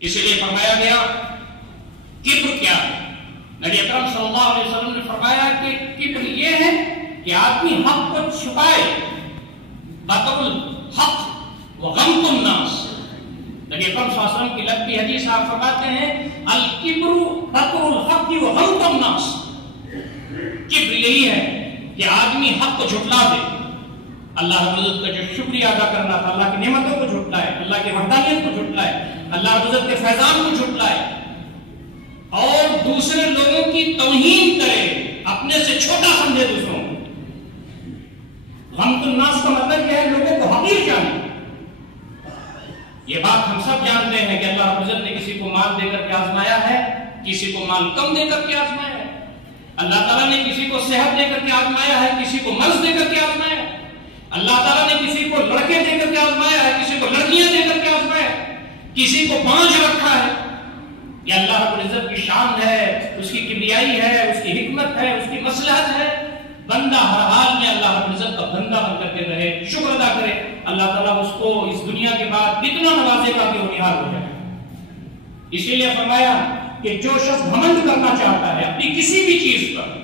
اسی لیے فرمایا گیا کبر کیا ہے؟ نبی اکرم صلی اللہ علیہ وسلم نے فرمایا کہ کبر یہ ہے کہ آدمی حق کو چھپائے، بطر الحق وغمط الناس۔ نبی اکرم صلی اللہ علیہ وسلم کی لمبی حدیث آپ فرماتے ہیں الکبر بطر الحق وغمط الناس۔ کبر یہی ہے کہ آدمی حق کو جھٹلا دے، اللہ رب العزت کا جو شکریہ ادا کرنا تھا، اللہ کی نعمتوں کو جھٹلائے، اللہ کی وحدانیت کو جھٹلائے، اللہ رب العزت کے فیضان کو جھٹلائے، اور دوسرے لوگوں کی توہین کرے، اپنے سے چھوٹا سمجھے دوسروں کو۔ غمط الناس کا مطلب یہ ہے لوگوں کو حقیر جانے۔ یہ بات ہم سب جانتے ہیں کہ اللہ رب العزت نے کسی کو مال دے کر کے آزمایا ہے، کسی کو مال کم دے کر کے آزمایا ہے۔ اللہ تعالیٰ نے کسی کو صحت دے کر کے آزمایا ہے، کسی کو مرض دے کر کے آزمایا ہے۔ اللہ تعالیٰ نے کسی کو لڑکے دے کر کے آزمایا ہے، کسی کو لڑکیاں دے کر کے آزمایا ہے، کسی کو بانجھ رکھا ہے۔ یہ اللہ رب العزت کی شان ہے، اس کی کبریائی ہے، اس کی حکمت ہے، اس کی مصلحت ہے۔ بندہ ہر حال میں اللہ رب العزت کا بندہ بن کر کے رہے، شکر ادا کرے، اللہ تعالیٰ اس کو اس دنیا کے بعد اتنا نوازے گا کہ وہ نہال ہو جائے۔ اسی لیے فرمایا کہ جو شخص گھمنڈ کرنا چاہتا ہے اپنی کسی بھی چیز پر،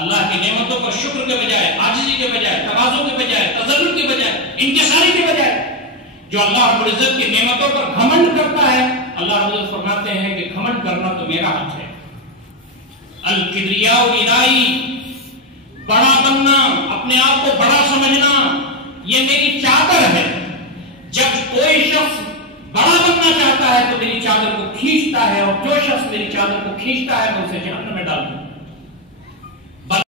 اللہ کی نعمتوں پر شکر کے بجائے، عاجزی کے بجائے، تواضع کے بجائے، تذلل کے بجائے، انکساری کے بجائے، جو اللہ رب العزت کی نعمتوں پر گھمنڈ کرتا ہے، اللہ رب العزت فرماتے ہیں کہ گھمنڈ کرنا تو میرا حق ہے۔ الکبریاء ردائی، بڑا بننا، اپنے آپ کو بڑا سمجھنا، یہ میری چادر ہے۔ جب کوئی شخص بڑا بننا چاہتا ہے تو میری چادر کو کھینچتا ہے، اور جو شخص میری چادر کو کھینچتا ہے میں اسے جہنم میں ڈال دوں۔